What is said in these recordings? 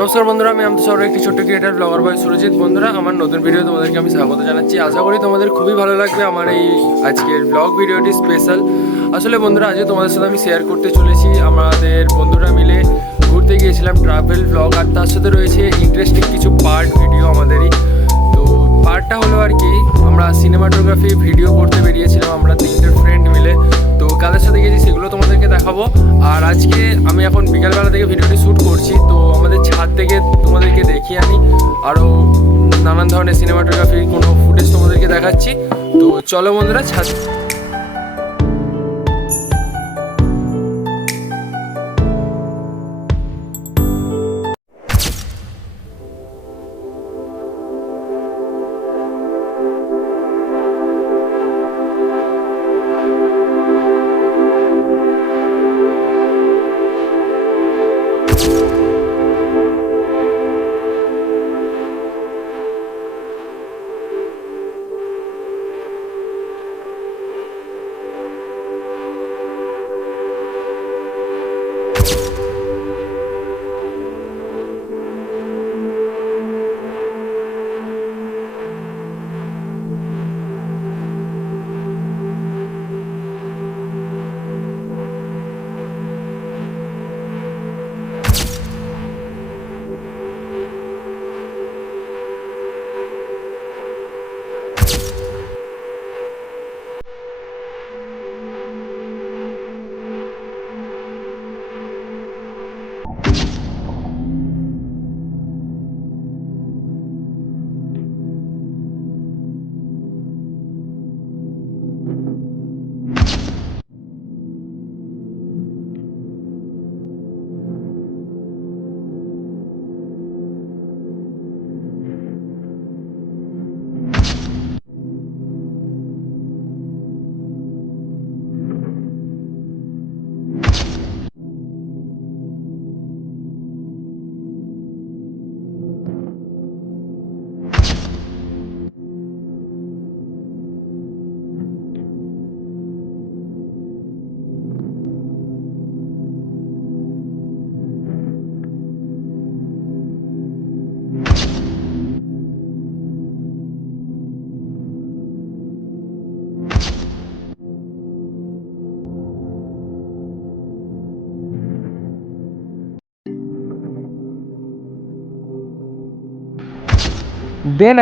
নমস্কার বন্ধুরা, আমি আমাদের শহরের একটি ছোট্ট ক্রিয়েটার ব্লগার বয় সুরজিৎ। বন্ধুরা, আমার নতুন ভিডিও তোমাদেরকে আমি স্বাগত জানাচ্ছি। আশা করি তোমাদের খুবই ভালো লাগবে আমার এই আজকের ব্লগ ভিডিওটি স্পেশাল। আসলে বন্ধুরা, আজকে তোমাদের সাথে আমি শেয়ার করতে চলেছি আমাদের বন্ধুরা মিলে ঘুরতে গিয়েছিলাম ট্রাভেল ব্লগ, আর তার সাথে রয়েছে ইন্টারেস্টিং কিছু পার্ট ভিডিও আমাদেরই। তো পার্টটা হলো আর কি, আমরা সিনেমাটোগ্রাফি ভিডিও করতে বেরিয়েছিলাম আমরা তিনটে ফ্রেন্ড মিলে। তো কাদের সাথে গেছি সেগুলো তোমাদেরকে দেখাবো। আর আজকে আমি এখন বিকালবেলা থেকে ভিডিওটি শ্যুট করছি, তো আমাদের ছাদ থেকে তোমাদেরকে দেখিয়ে আনি আরও নানান ধরনের সিনেমাটোগ্রাফির কোনো ফুটেজ তোমাদেরকে দেখাচ্ছি। তো চলো বন্ধুরা, ছাদ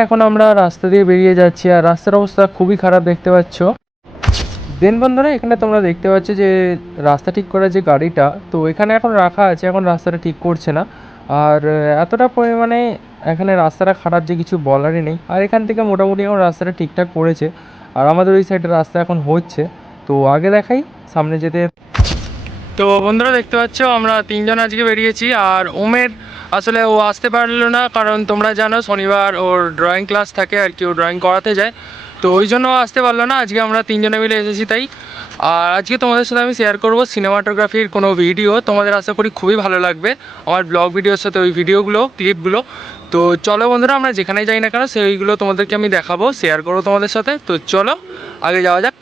এখন আমরা রাস্তা দিয়ে বেরিয়ে যাচ্ছি, আর রাস্তার অবস্থা খুবই খারাপ দেখতে পাচ্ছ। বন্ধুরা, এখানে তোমরা দেখতে পাচ্ছ যে রাস্তা ঠিক করার যে গাড়িটা, তো এখানে এখন রাখা আছে, এখন রাস্তাটা ঠিক করছে না। আর এতটা পরিমাণে এখানে রাস্তাটা খারাপ যে কিছু বলারই নেই। আর এখান থেকে মোটামুটি এখন রাস্তাটা ঠিকঠাক করেছে, আর আমাদের ওই সাইডে রাস্তা এখন হচ্ছে। তো আগে দেখাই সামনে যেতে। তো বন্ধুরা, দেখতে পাচ্ছ আমরা তিনজন আজকে বেরিয়েছি, আর ওমের আসলে ও আসতে পারলো না, কারণ তোমরা জানো শনিবার ওর ড্রয়িং ক্লাস থাকে আর কি, ও ড্রয়িং করাতে যায়। তো ওই জন্য আসতে পারলো না। আজকে আমরা তিনজনে মিলে এসেছি তাই। আর আজকে তোমাদের সাথে আমি শেয়ার করব সিনেমাটোগ্রাফির কোনো ভিডিও, তোমাদের আশা করি খুবই ভালো লাগবে আমার ব্লগ ভিডিওর সাথে ওই ভিডিওগুলো, ক্লিপগুলো। তো চলো বন্ধুরা, আমরা যেখানেই যাই না কেন সেইগুলো তোমাদেরকে আমি দেখাবো, শেয়ার করবো তোমাদের সাথে। তো চলো আগে যাওয়া যাক।